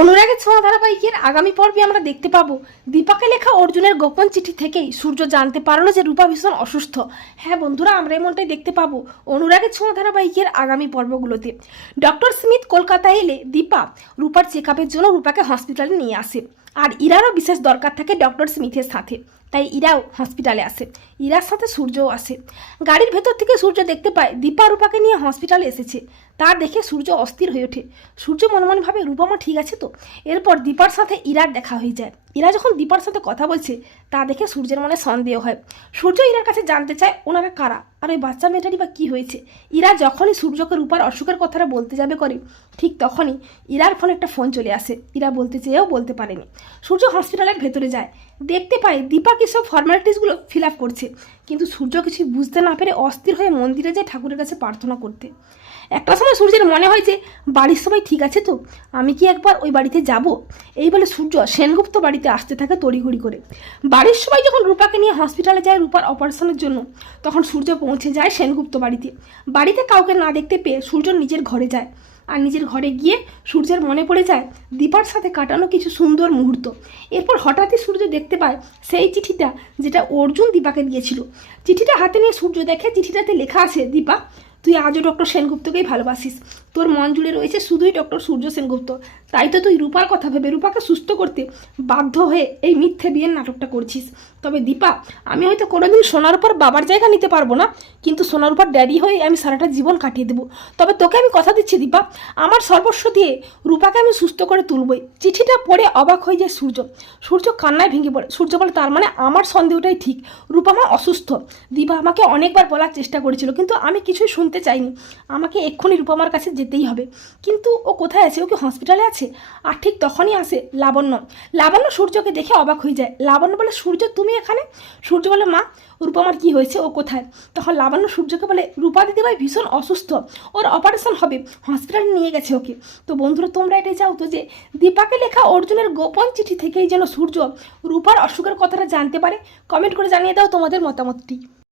অনুরাগের ছোঁয়া ধারাবাহিকের আগামী পর্বে আমরা দেখতে পাবো দীপাকে লেখা অর্জুনের গোপন চিঠি থেকেই সূর্য জানতে পারল যে রূপা ভীষণ অসুস্থ। হ্যাঁ বন্ধুরা, আমরা এমনটাই দেখতে পাবো অনুরাগের ছোঁয়া ধারাবাহিকের আগামী পর্বগুলোতে। ডক্টর স্মিথ কলকাতায় এলে দীপা রূপার চেক জন্য রূপাকে হসপিটালে নিয়ে আসে। আর ইরারও বিশেষ দরকার থাকে ডক্টর স্মিথের সাথে। তাই ইরাও হসপিটালে আসে। ইরার সাথে সূর্যও আসে। গাড়ির ভেতর থেকে সূর্য দেখতে পায় দীপা রূপাকে নিয়ে হসপিটালে এসেছে। তা দেখে সূর্য অস্থির হয়ে ওঠে। সূর্য মনে মনে ভাবে রূপামা, ঠিক আছে তো? এরপর দীপার সাথে ইরার দেখা হয়ে যায়। ইরা যখন দীপার সাথে কথা বলছে, তা দেখে সূর্যের মনে সন্দেহ হয়। সূর্য ইরার কাছে জানতে চায়, ওনারা কারা? আর ওই বাচ্চা মেয়েটারই বা কী হয়েছে? ইরা যখনই সূর্যকে রূপার অসুখের কথাটা বলতে যাবে করে, ঠিক তখনই ইরার ফোনে একটা ফোন চলে আসে। ইরা বলতে চেয়েও বলতে পারেনি। সূর্য হসপিটালের ভেতরে যায়। দেখতে পায় দীপা কি সব ফর্মালিটিসগুলো ফিল আপ করছে। কিন্তু সূর্য কিছুই বুঝতে না পেরে অস্থির হয়ে মন্দিরে যায় ঠাকুরের কাছে প্রার্থনা করতে। একটা সময় সূর্যের মনে হয় যে, বাড়ির সবাই ঠিক আছে তো? আমি কি একবার ওই বাড়িতে যাব? এই বলে সূর্য সেনগুপ্ত বাড়িতে আসতে থাকে তড়িঘড়ি করে। বাড়ির সবাই যখন রূপাকে নিয়ে হসপিটালে যায় রূপার অপারেশনের জন্য, তখন সূর্য পৌঁছে যায় সেনগুপ্ত বাড়িতে। বাড়িতে কাউকে না দেখতে পেয়ে সূর্য নিজের ঘরে যায়। আর নিজের ঘরে গিয়ে সূর্যের মনে পড়ে যায়, দীপার সাথে কাটানো কিছু সুন্দর মুহূর্ত। এরপর হঠাৎই সূর্য দেখতে পায় সেই চিঠিটা, যেটা অর্জুন দীপাকে দিয়েছিল। চিঠিটা হাতে নিয়ে সূর্য দেখে চিঠিটাতে লেখা আছে, দীপা তুই আজও ডক্টর সেনগুপ্তকেই ভালোবাসিস। তোর মন জুড়ে রয়েছে শুধুই ডক্টর সূর্য সেনগুপ্ত। তাই তো তুই রূপার কথা ভেবে রূপাকে সুস্থ করতে বাধ্য হয়ে এই মিথ্যে বিয়ের নাটকটা করছিস। তবে দীপা, আমি হয়তো কোনোদিন সোনার উপর বাবার জায়গা নিতে পারব না, কিন্তু সোনার উপর ড্যাডি হয়ে আমি সারাটা জীবন কাটিয়ে দেবো। তবে তোকে আমি কথা দিচ্ছি দীপা, আমার সর্বস্ব দিয়ে রূপাকে আমি সুস্থ করে তুলবই চিঠিটা পড়ে অবাক হয়ে যায় সূর্য। সূর্য কান্নায় ভেঙে পড়ে। সূর্য বলে, তার মানে আমার সন্দেহটাই ঠিক। রূপামা অসুস্থ। দীপা আমাকে অনেকবার বলার চেষ্টা করেছিল, কিন্তু আমি কিছুই শুনতে চাইনি। আমাকে এক্ষুনি রূপামার কাছে যেতেই হবে। কিন্তু ও কোথায় আছে? ও কি হসপিটালে আছে? আর ঠিক তখনই আসে লাবণ্য। লাবণ্য সূর্যকে দেখে অবাক হয়ে যায়। লাবণ্য বলে, সূর্য, তুমি এখানে? সূর্য বলে, মা, রূপামার কি হয়েছে? ও কোথায়? তখন লাবণ্য সূর্যকে বলে, রূপা দিদিভাই ভীষণ অসুস্থ। ওর অপারেশন হবে। হসপিটালে নিয়ে গেছে ওকে। তো বন্ধুরা, তোমরা এটাই চাও তো যে, দীপাকে লেখা অর্জুনের গোপন চিঠি থেকেই যেন সূর্য রূপার অসুখের কথাটা জানতে পারে। কমেন্ট করে জানিয়ে দাও তোমাদের মতামতটি।